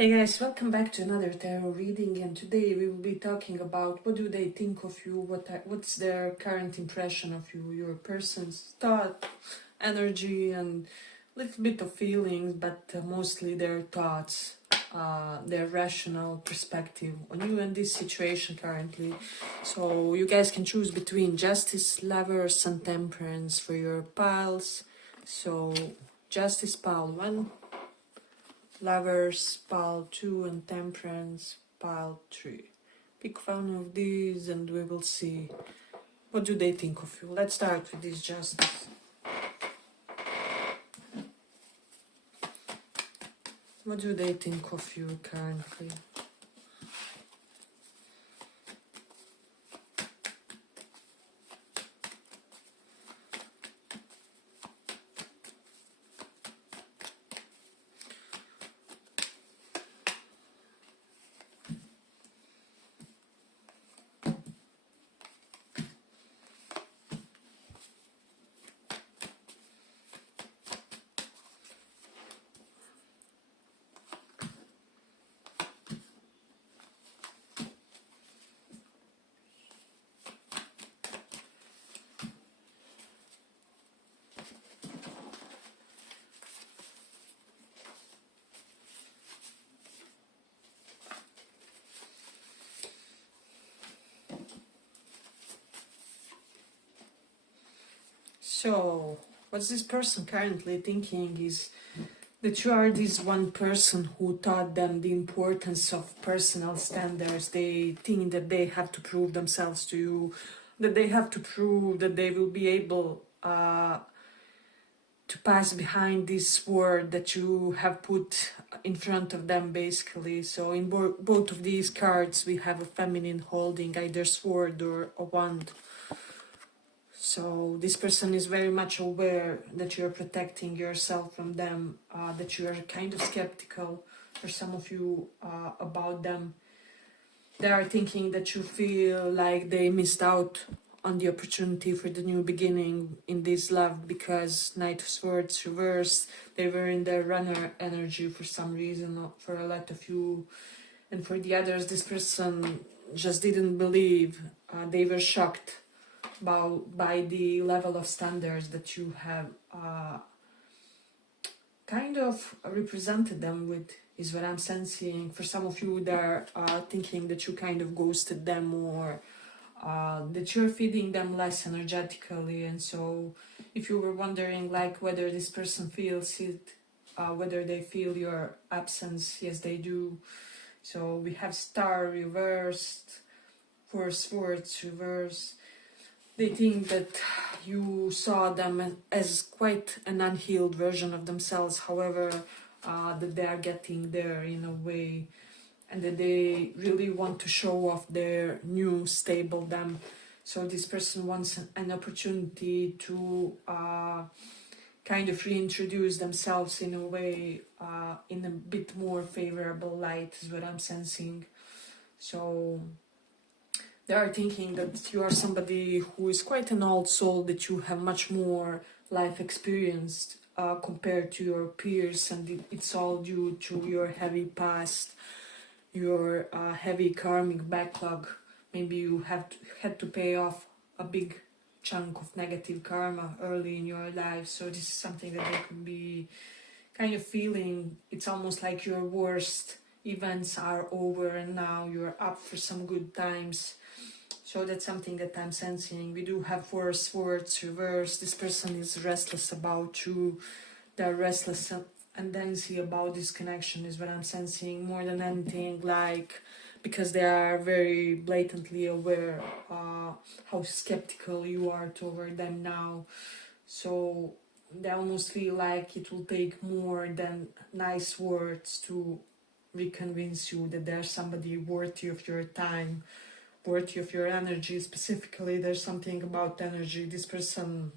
Hey guys, welcome back to another tarot reading, and today we will be talking about what do they think of you, what's their current impression of you, your person's thought, energy, and a little bit of feelings, but mostly their thoughts, their rational perspective on you and this situation currently. So you guys can choose between Justice, Lovers, and Temperance for your piles. So Justice pile 1, Lovers pile 2, and Temperance pile 3. Pick one of these and we will see what do they think of you. Let's start with this Justice. What do they think of you currently? So, what this person currently thinking is that you are this one person who taught them the importance of personal standards. They think that they have to prove themselves to you, that they have to prove that they will be able to pass behind this word that you have put in front of them, basically. So in both of these cards we have a feminine holding either sword or a wand. So this person is very much aware that you're protecting yourself from them, that you are kind of skeptical for some of you about them. They are thinking that you feel like they missed out on the opportunity for the new beginning in this love because Knight of Swords reversed. They were in their runner energy for some reason, for a lot of you. And for the others, this person just didn't believe. They were shocked by the level of standards that you have kind of represented them with, is what I'm sensing. For some of you, they're thinking that you kind of ghosted them, or that you're feeding them less energetically. And so if you were wondering like whether this person feels it, whether they feel your absence, yes they do. So we have Star reversed, Four Swords reversed. They think that you saw them as quite an unhealed version of themselves, however, that they are getting there in a way, and that they really want to show off their new stable them. So this person wants an opportunity to kind of reintroduce themselves in a way, in a bit more favorable light, is what I'm sensing. So they are thinking that you are somebody who is quite an old soul, that you have much more life experience compared to your peers, and it's all due to your heavy past, your heavy karmic backlog. Maybe you had to pay off a big chunk of negative karma early in your life. So this is something that they could be kind of feeling. It's almost like your worst events are over and now you're up for some good times. So that's something that I'm sensing. We do have Four Swords reversed. This person is restless about you. They're restless and tendency about this connection, is what I'm sensing more than anything, like because they are very blatantly aware how skeptical you are toward them now. So they almost feel like it will take more than nice words to reconvince you that there's somebody worthy of your time, worthy of your energy. Specifically, there's something about energy. This person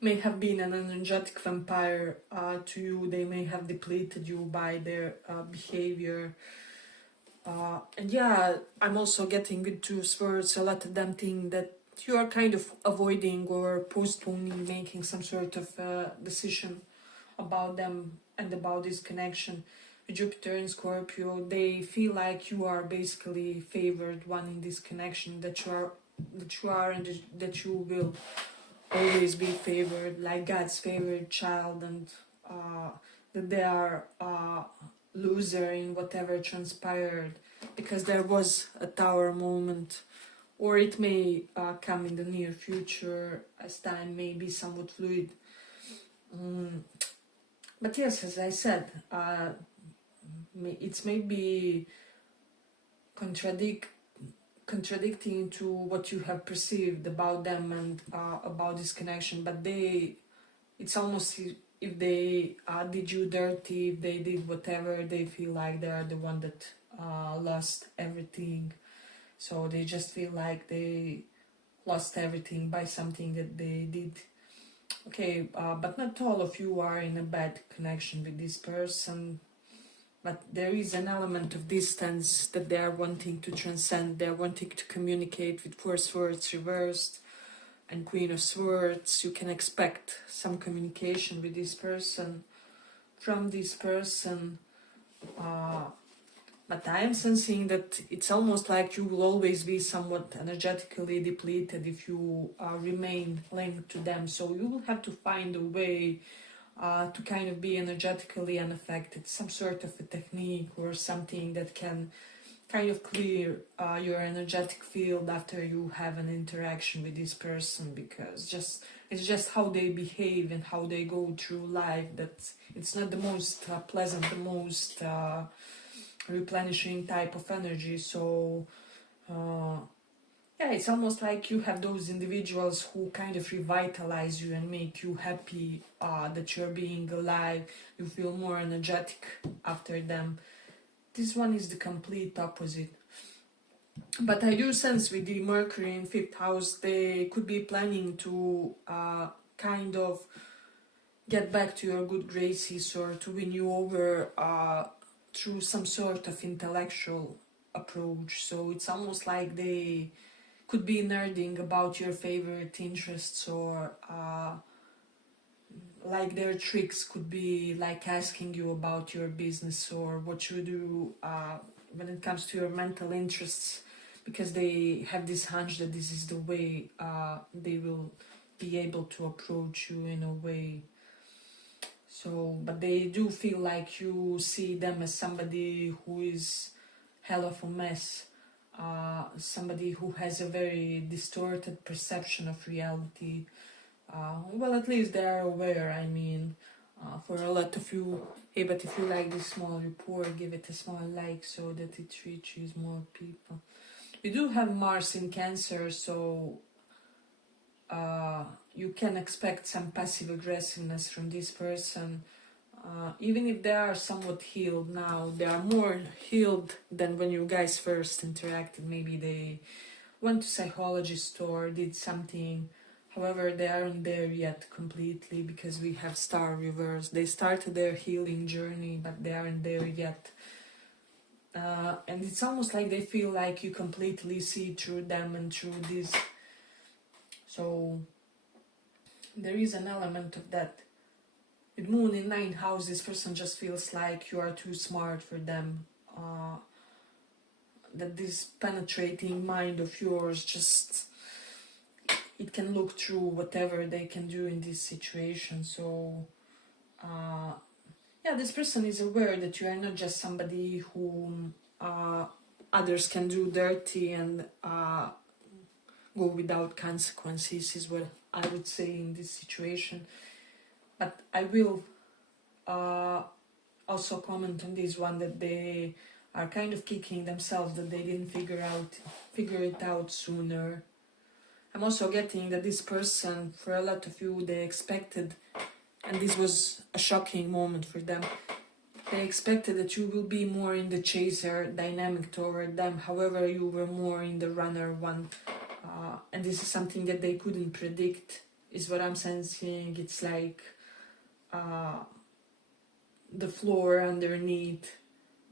may have been an energetic vampire to you. They may have depleted you by their behavior. And yeah, I'm also getting with Two Swords. A lot of them think that you are kind of avoiding or postponing making some sort of decision about them and about this connection. with Jupiter and Scorpio, they feel like you are basically favored one in this connection, that you are and that you will always be favored, like God's favorite child, and that they are loser in whatever transpired, because there was a Tower moment, or it may come in the near future, as time may be somewhat fluid. But yes, as I said, it's maybe contradicting to what you have perceived about them and about this connection, but it's almost if they did you dirty, if they did whatever, they feel like they are the one that lost everything. So they just feel like they lost everything by something that they did. Okay, but not all of you are in a bad connection with this person, but there is an element of distance that they are wanting to transcend. They are wanting to communicate with Four Swords reversed and Queen of Swords. You can expect some communication with this person, from this person, but I am sensing that it's almost like you will always be somewhat energetically depleted if you remain linked to them. So you will have to find a way to kind of be energetically unaffected, some sort of a technique or something that can kind of clear your energetic field after you have an interaction with this person, because it's just how they behave and how they go through life that it's not the most pleasant, the most replenishing type of energy. So yeah, it's almost like you have those individuals who kind of revitalize you and make you happy that you're being alive. You feel more energetic after them. This one is the complete opposite. But I do sense with the Mercury in 5th house, they could be planning to kind of get back to your good graces or to win you over through some sort of intellectual approach. So it's almost like they could be nerding about your favorite interests, or like their tricks could be like asking you about your business or what you do when it comes to your mental interests, because they have this hunch that this is the way they will be able to approach you in a way. So, but they do feel like you see them as somebody who is hell of a mess, somebody who has a very distorted perception of reality. Well, at least they are aware. I mean, for a lot of you, hey, but if you like this small report, give it a small like so that it reaches more people. You do have Mars in Cancer, so you can expect some passive aggressiveness from this person. Even if they are somewhat healed now, they are more healed than when you guys first interacted. Maybe they went to psychologist or did something. However, they aren't there yet completely, because we have Star reversed. They started their healing journey, but they aren't there yet. And it's almost like they feel like you completely see through them and through this. So there is an element of that. With Moon in 9th house, this person just feels like you are too smart for them. That this penetrating mind of yours just, it can look through whatever they can do in this situation. So yeah, this person is aware that you are not just somebody whom others can do dirty and go without consequences, is what I would say in this situation. But I will also comment on this one, that they are kind of kicking themselves that they didn't figure it out sooner. I'm also getting that this person, for a lot of you, they expected, and this was a shocking moment for them, they expected that you will be more in the chaser dynamic toward them. However, you were more in the runner one. And this is something that they couldn't predict, is what I'm sensing. It's like the floor underneath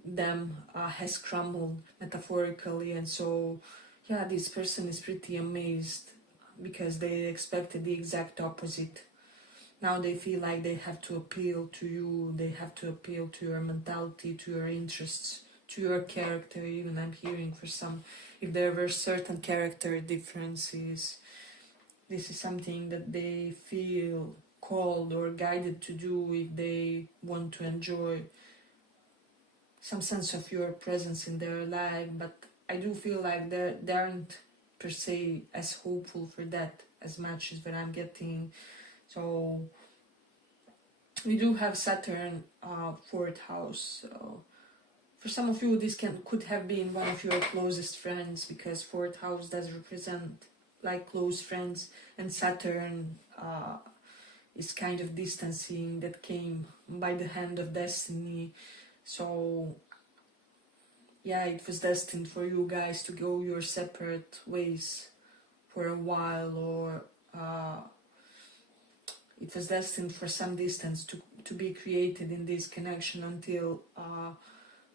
them has crumbled metaphorically, and so yeah, this person is pretty amazed because they expected the exact opposite. now they feel like they have to appeal to you, they have to appeal to your mentality, to your interests, to your character. Even I'm hearing for some, if there were certain character differences, this is something that they feel called or guided to do if they want to enjoy some sense of your presence in their life. But I do feel like they aren't per se as hopeful for that as much as what I'm getting. So we do have Saturn, fourth house. So for some of you, this could have been one of your closest friends, because fourth house does represent like close friends, and Saturn is kind of distancing that came by the hand of destiny. So yeah, it was destined for you guys to go your separate ways for a while, or it was destined for some distance to be created in this connection until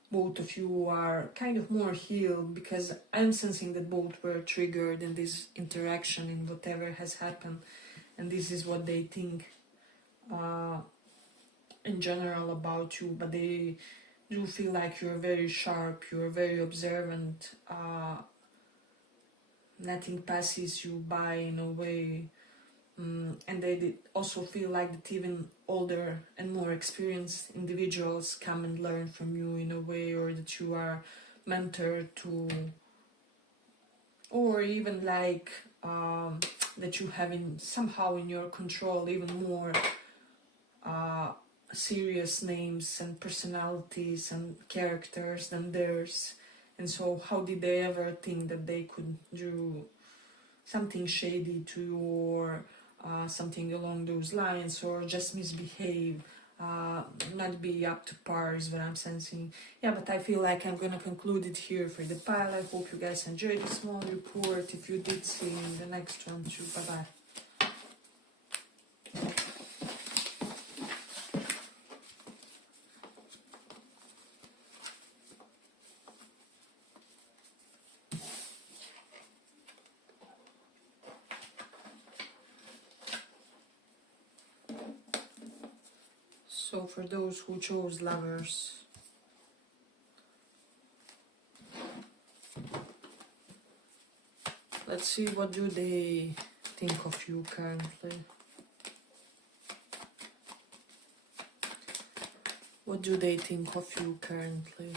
both of you are kind of more healed, because I'm sensing that both were triggered in this interaction, in whatever has happened, and this is what they think in general about you. But they do feel like you're very sharp, you're very observant, nothing passes you by in a way. And they also feel like that even older and more experienced individuals come and learn from you in a way, or that you are mentored to, or even like that you have somehow in your control even more serious names and personalities and characters than theirs. And so how did they ever think that they could do something shady to you, or something along those lines, or just misbehave, not be up to par, is what I'm sensing. Yeah, but I feel like I'm gonna conclude it here for the pile. I hope you guys enjoyed this small report. If you did, see you in the next one too. Bye bye. So for those who chose Lovers, let's see, what do they think of you currently? What do they think of you currently?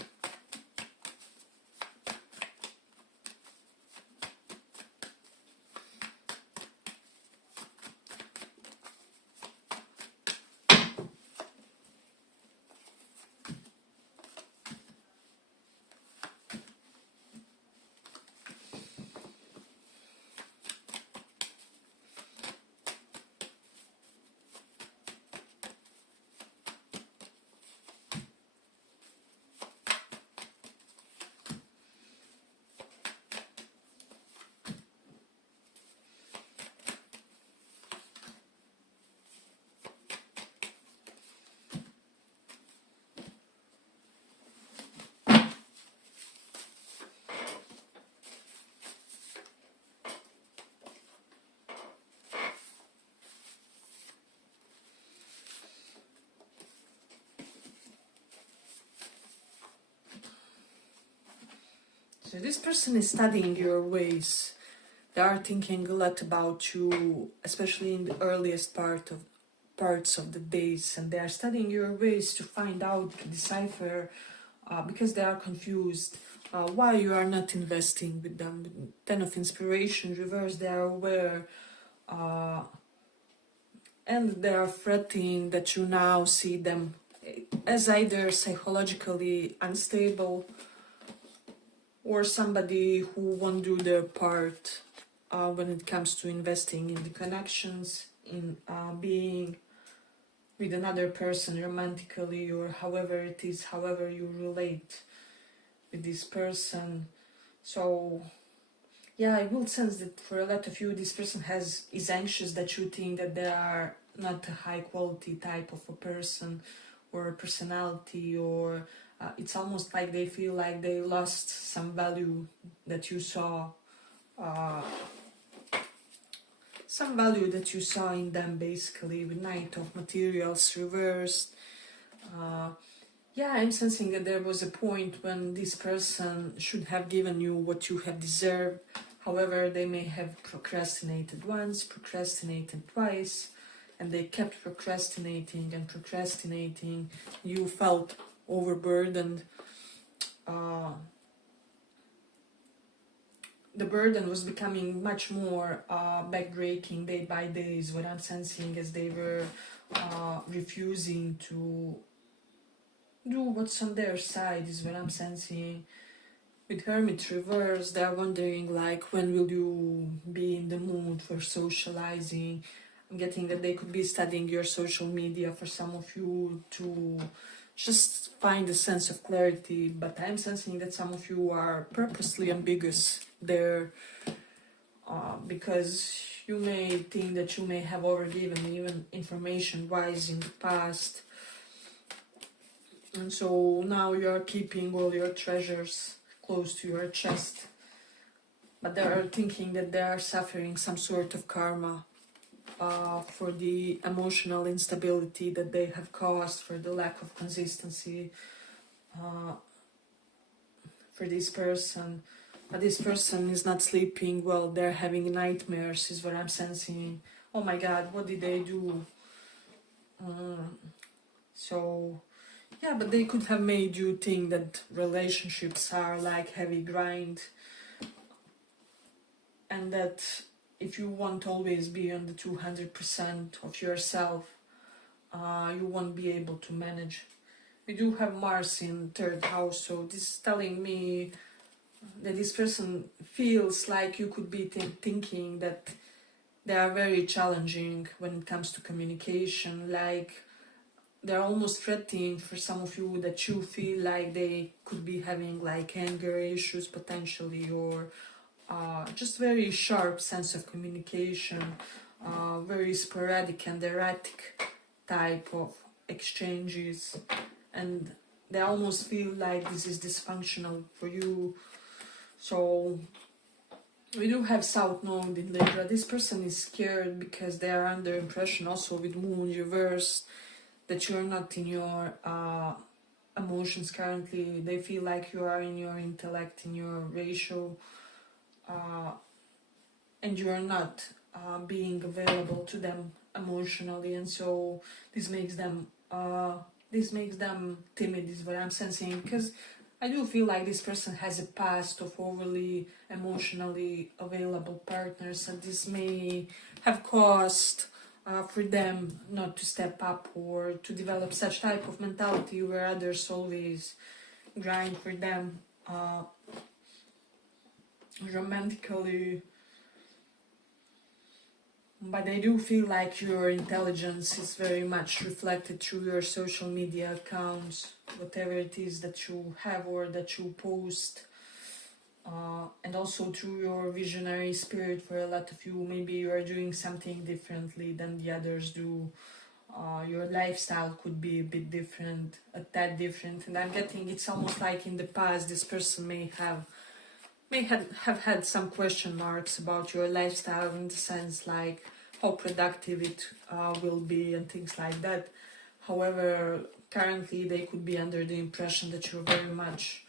So this person is studying your ways. They are thinking a lot about you, especially in the earliest parts of the days, and they are studying your ways to find out, to decipher, because they are confused why you are not investing with them. Ten of Inspiration, reverse, they are aware, and they are fretting that you now see them as either psychologically unstable, or somebody who won't do their part when it comes to investing in the connections, in being with another person romantically, or however it is, however you relate with this person. So yeah, I will sense that for a lot of you, this person is anxious that you think that they are not a high quality type of a person or a personality, or it's almost like they feel like they lost some value that you saw some value that you saw in them, basically, with Knight of Materials reversed. Yeah, I'm sensing that there was a point when this person should have given you what you have deserved. However, they may have procrastinated once, procrastinated twice, and they kept procrastinating and procrastinating. You felt overburdened. The burden was becoming much more backbreaking day by day, is what I'm sensing, as they were refusing to do what's on their side, is what I'm sensing. With Hermit reverse, they're wondering like, when will you be in the mood for socializing? I'm getting that they could be studying your social media for some of you to just find a sense of clarity, but I'm sensing that some of you are purposely ambiguous there, because you may think that you may have overgiven even information-wise in the past, and so now you're keeping all your treasures close to your chest, but they are thinking that they are suffering some sort of karma for the emotional instability that they have caused, for the lack of consistency for this person. But this person is not sleeping well, they're having nightmares, is what I'm sensing. Oh my god, what did they do? So yeah, but they could have made you think that relationships are like heavy grind, and that if you won't always be on the 200% of yourself, you won't be able to manage. We do have Mars in 3rd house, so this is telling me that this person feels like you could be thinking that they are very challenging when it comes to communication, like they're almost threatening for some of you, that you feel like they could be having like anger issues potentially, or just very sharp sense of communication, very sporadic and erratic type of exchanges, and they almost feel like this is dysfunctional for you. So we do have South Node in Libra. This person is scared because they are under impression, also with Moon reversed, that you're not in your emotions currently. They feel like you are in your intellect, in your ratio, and you are not being available to them emotionally, and so this makes them timid, is what I'm sensing, because I do feel like this person has a past of overly emotionally available partners, and this may have caused for them not to step up or to develop such type of mentality where others always grind for them romantically. But I do feel like your intelligence is very much reflected through your social media accounts, whatever it is that you have or that you post, and also through your visionary spirit. For a lot of you, maybe you are doing something differently than the others do. Your lifestyle could be a bit different, a tad different, and I'm getting it's almost like in the past this person may have had some question marks about your lifestyle, in the sense like how productive it will be and things like that. However, currently they could be under the impression that you're very much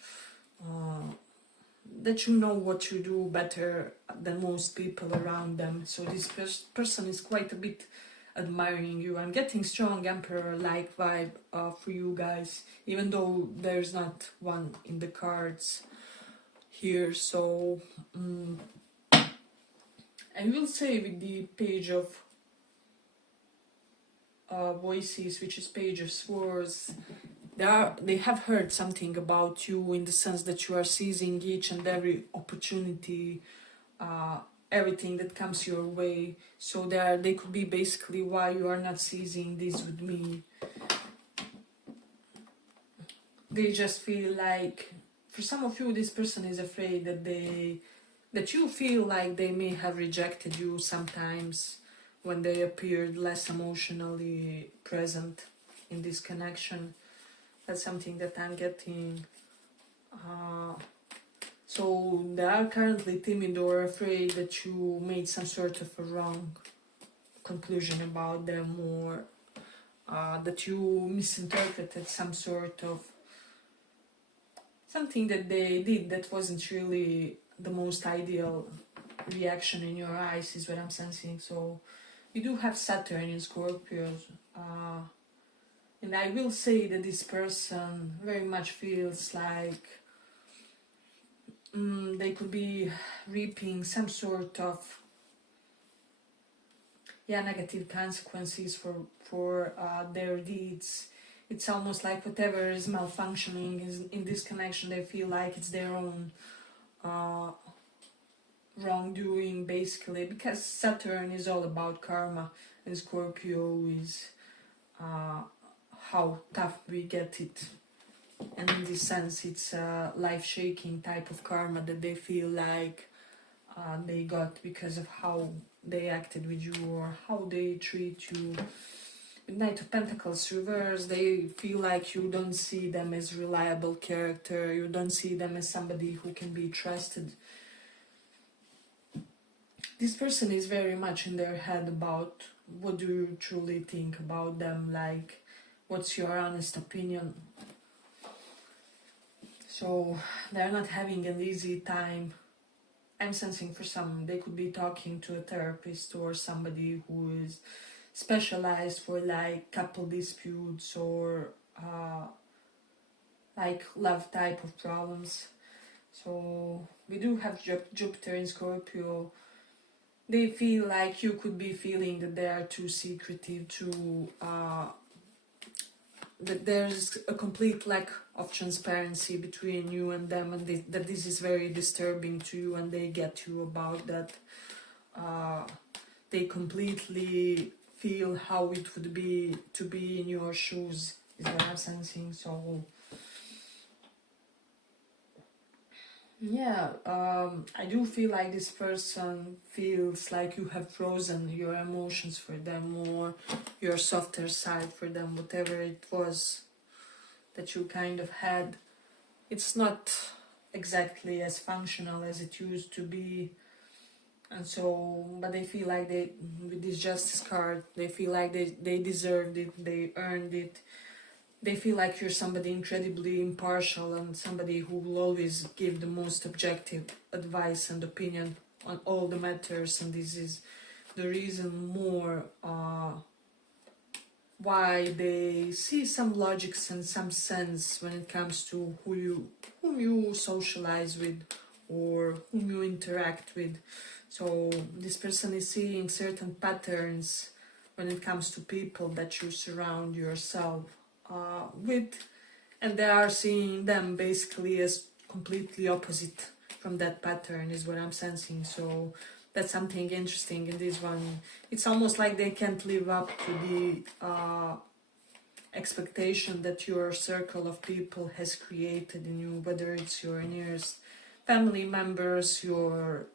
that you know what you do better than most people around them. So this person is quite a bit admiring you. I'm getting strong emperor-like vibe for you guys, even though there's not one in the cards here. So I will say with the page of voices, which is page of swords, they have heard something about you, in the sense that you are seizing each and every opportunity, everything that comes your way. So they could be basically, why you are not seizing this with me. They just feel like, for some of you, this person is afraid that you feel like they may have rejected you sometimes when they appeared less emotionally present in this connection. That's something that I'm getting. So So they are currently timid or afraid that you made some sort of a wrong conclusion about them, or that you misinterpreted some sort of something that they did that wasn't really the most ideal reaction in your eyes, is what I'm sensing. So you do have Saturn in Scorpios, and I will say that this person very much feels like they could be reaping some sort of negative consequences for their deeds. It's almost like whatever is malfunctioning is in this connection, they feel like it's their own wrongdoing, basically, because Saturn is all about karma and Scorpio is how tough we get it, and in this sense it's a life-shaking type of karma that they feel like they got because of how they acted with you or how they treat you. With Knight of Pentacles reverse, they feel like you don't see them as reliable character, you don't see them as somebody who can be trusted. This person is very much in their head about what do you truly think about them, like what's your honest opinion. So they're not having an easy time. I'm sensing for some, they could be talking to a therapist or somebody who is specialized for like couple disputes or like love type of problems. So we do have Jupiter in Scorpio. They feel like you could be feeling that they are too secretive, that there's a complete lack of transparency between you and them, and that this is very disturbing to you, and they get you about that. They completely feel how it would be to be in your shoes, is what I'm sensing. So yeah, I do feel like this person feels like you have frozen your emotions for them or your softer side for them, whatever it was that you kind of had. It's not exactly as functional as it used to be, and so, but they feel like they, with this Justice card, they feel like they deserved it, they earned it. They feel like you're somebody incredibly impartial and somebody who will always give the most objective advice and opinion on all the matters, and this is the reason more why they see some logics and some sense when it comes to whom you socialize with or whom you interact with. So this person is seeing certain patterns when it comes to people that you surround yourself with, and they are seeing them basically as completely opposite from that pattern, is what I'm sensing. So that's something interesting in this one. It's almost like they can't live up to the expectation that your circle of people has created in you, whether it's your nearest family members, your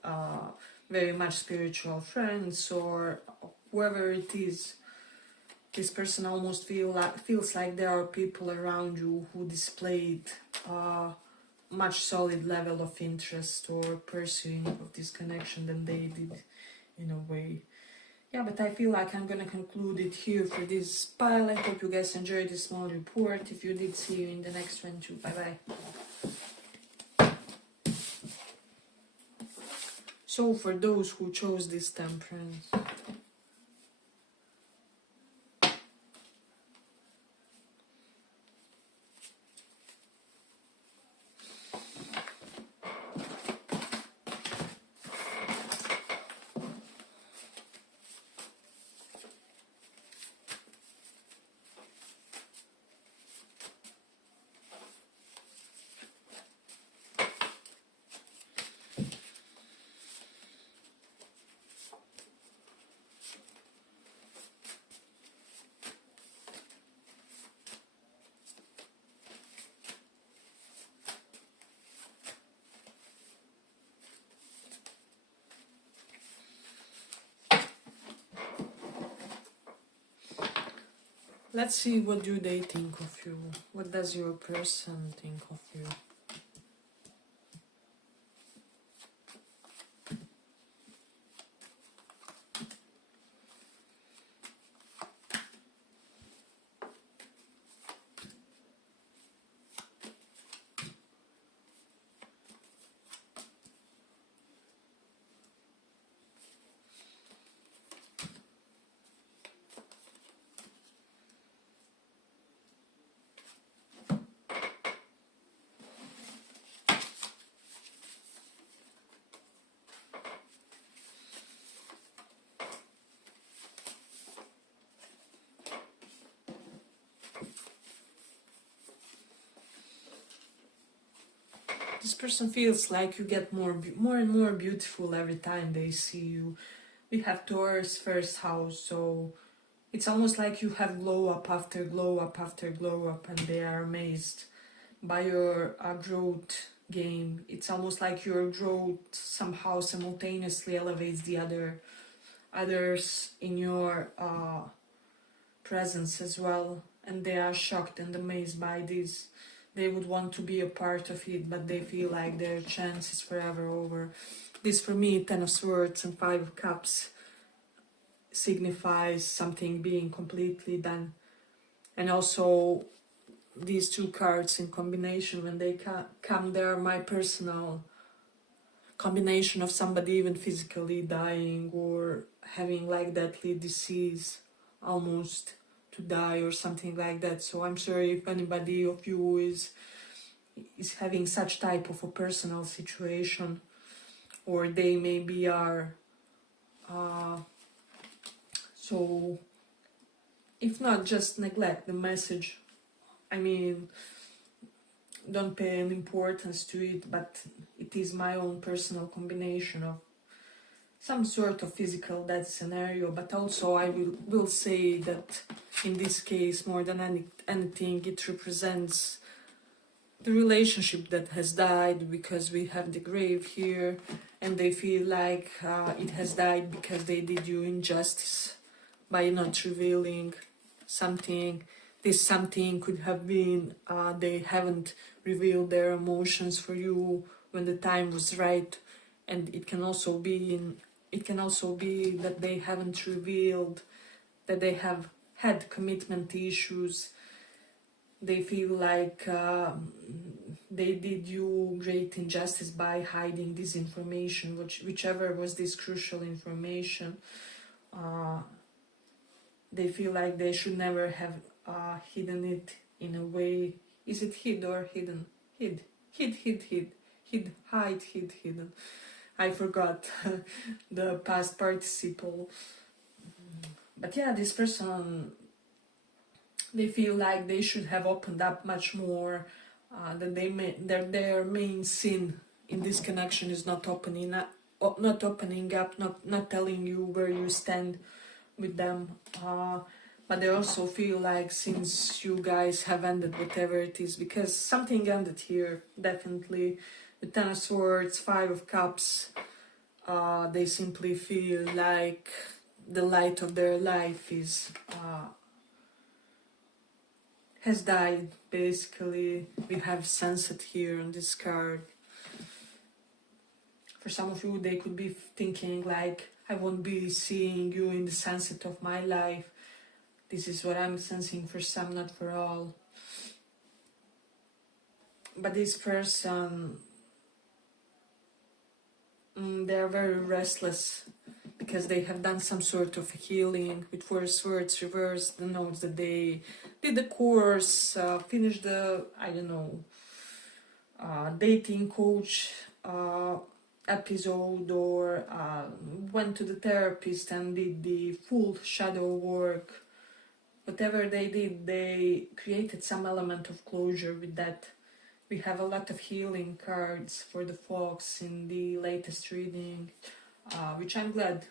very much spiritual friends, or whoever it is. This person almost feels like there are people around you who displayed much solid level of interest or pursuing of this connection than they did, in a way. Yeah, but I feel like I'm gonna conclude it here for this pile. I hope you guys enjoyed this small report. If you did, see you in the next one too. Bye bye. So for those who chose this Temperance, let's see, what do they think of you? What does your person think of you? this person feels like you get more and more beautiful every time they see you. We have Taurus first house, so it's almost like you have glow up after glow up after glow up, and they are amazed by your growth game. It's almost like your growth somehow simultaneously elevates the others in your presence as well, and they are shocked and amazed by this. They would want to be a part of it, but they feel like their chance is forever over. This for me, Ten of Swords and Five of Cups, signifies something being completely done. And also these two cards in combination, when they come, they are my personal combination of somebody even physically dying or having like deadly disease, almost to die or something like that. So I'm sorry if anybody of you is having such type of a personal situation, or they maybe are so if not, just neglect the message. I mean, don't pay any importance to it, but it is my own personal combination of some sort of physical death scenario. But also I will say that in this case, more than anything, it represents the relationship that has died, because we have the grave here, and they feel like it has died because they did you injustice by not revealing something. This something could have been they haven't revealed their emotions for you when the time was right, and it can also be that they haven't revealed that they have had commitment issues. They feel like they did you great injustice by hiding this information, whichever was this crucial information. They feel like they should never have hidden it in a way. Is it hid or hidden? Hid, hidden. I forgot the past participle. But yeah, this person, they feel like they should have opened up much more, that their main sin in this connection is not opening up, not telling you where you stand with them. But they also feel like, since you guys have ended whatever it is, because something ended here, definitely. The Ten of Swords, Five of Cups, they simply feel like the light of their life has died, basically. We have sunset here on this card. For some of you, they could be thinking like, I won't be seeing you in the sunset of my life. This is what I'm sensing for some, not for all. But this person, they're very restless, because they have done some sort of healing with Four Swords reversed. The notes that they did the course, finished the, I don't know, dating coach episode, or went to the therapist and did the full shadow work. Whatever they did, they created some element of closure with that. We have a lot of healing cards for the folks in the latest reading, which I'm glad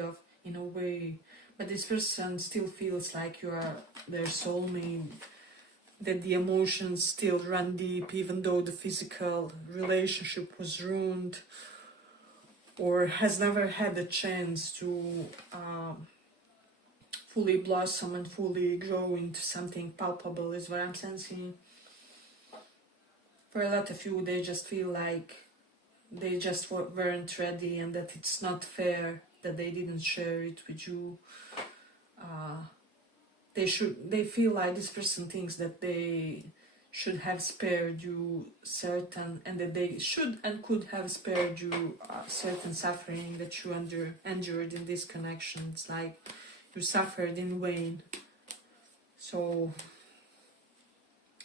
of in a way. But this person still feels like you are their soulmate, that the emotions still run deep, even though the physical relationship was ruined, or has never had a chance to fully blossom and fully grow into something palpable, is what I'm sensing. For a lot of you, they just feel like they just weren't ready, and that it's not fair that they didn't share it with you. They feel like this person thinks that they should have spared you certain, and that they should and could have spared you certain suffering that you endured in this connection. It's like you suffered in vain. So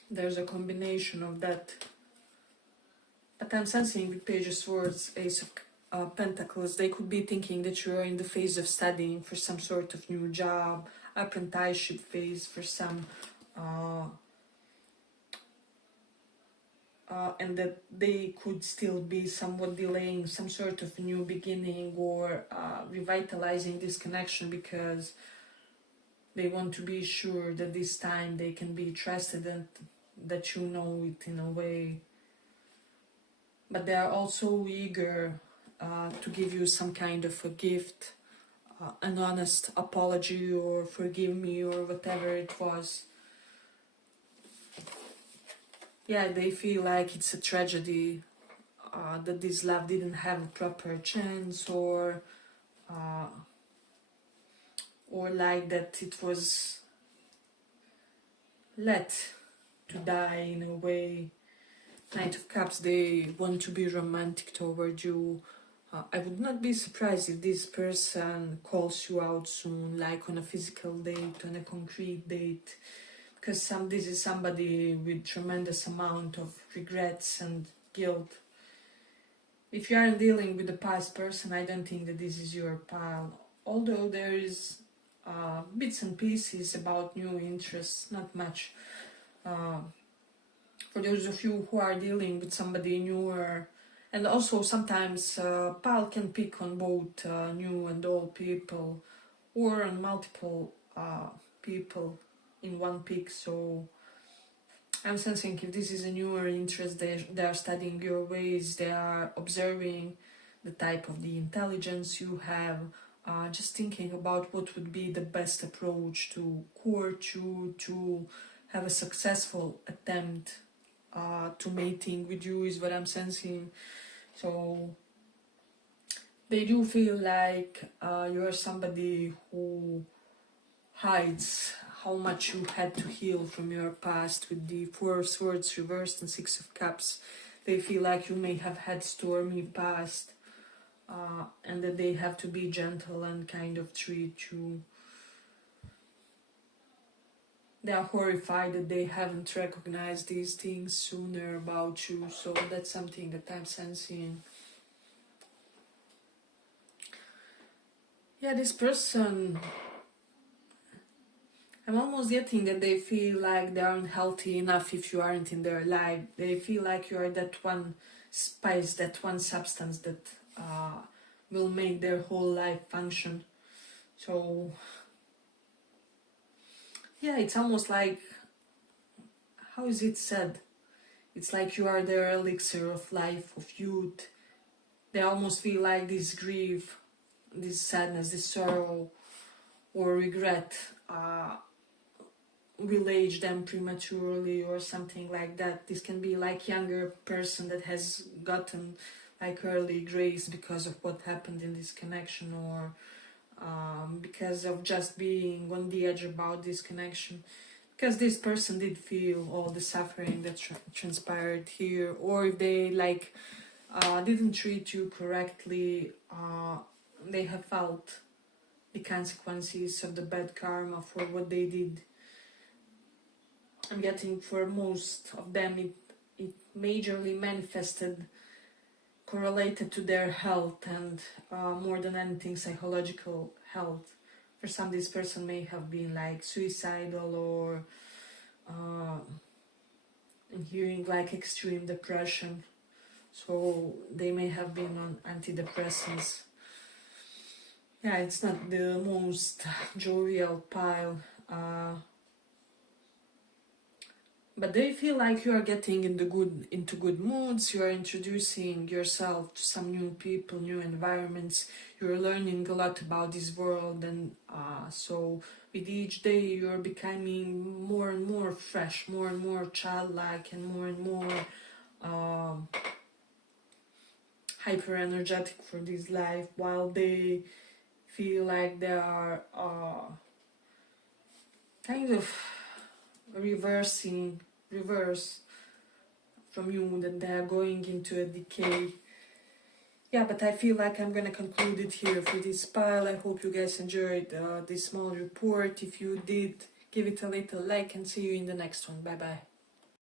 there's a combination of that. But I'm sensing with Page of Swords, Ace of Pentacles, they could be thinking that you are in the phase of studying for some sort of new job, apprenticeship phase for some and that they could still be somewhat delaying some sort of new beginning or revitalizing this connection, because they want to be sure that this time they can be trusted and that you know it in a way. But they are also eager to give you some kind of a gift, an honest apology or forgive me or whatever it was. Yeah, they feel like it's a tragedy that this love didn't have a proper chance, or like that it was let to die in a way. Knight of Cups, they want to be romantic toward you. I would not be surprised if this person calls you out soon, like on a physical date, on a concrete date, because this is somebody with tremendous amount of regrets and guilt. If you aren't dealing with the past person, I don't think that this is your pile. Although there is bits and pieces about new interests, not much. For those of you who are dealing with somebody newer, and also sometimes pile can pick on both new and old people, or on multiple people in one pick. So I'm sensing if this is a newer interest, they are studying your ways, they are observing the type of the intelligence you have, just thinking about what would be the best approach to court you, to have a successful attempt to mating with you, is what I'm sensing. So they do feel like you're somebody who hides how much you had to heal from your past. With the Four of Swords reversed and Six of Cups, they feel like you may have had stormy past, and that they have to be gentle and kind of treat you. They are horrified that they haven't recognized these things sooner about you, so that's something that I'm sensing. Yeah, this person, I'm almost getting that they feel like they aren't healthy enough if you aren't in their life. They feel like you are that one spice, that one substance that will make their whole life function. So yeah, it's almost like, how is it said? It's like you are their elixir of life, of youth. They almost feel like this grief, this sadness, this sorrow or regret will age them prematurely or something like that. This can be like younger person that has gotten like early grace because of what happened in this connection, or because of just being on the edge about this connection, because this person did feel all the suffering that transpired here, or if they like didn't treat you correctly, they have felt the consequences of the bad karma for what they did. I'm getting for most of them it majorly manifested, correlated to their health, and more than anything psychological health. For some, this person may have been like suicidal, or hearing like extreme depression, so they may have been on antidepressants. Yeah, it's not the most jovial pile, but they feel like you are getting into good moods. You are introducing yourself to some new people, new environments. You are learning a lot about this world, and so with each day you are becoming more and more fresh, more and more childlike, and more hyper energetic for this life, while they feel like they are kind of reverse from you, that they are going into a decay. Yeah, but I feel like I'm gonna conclude it here for this pile. I hope you guys enjoyed this small report. If you did, give it a little like, and see you in the next one. Bye bye.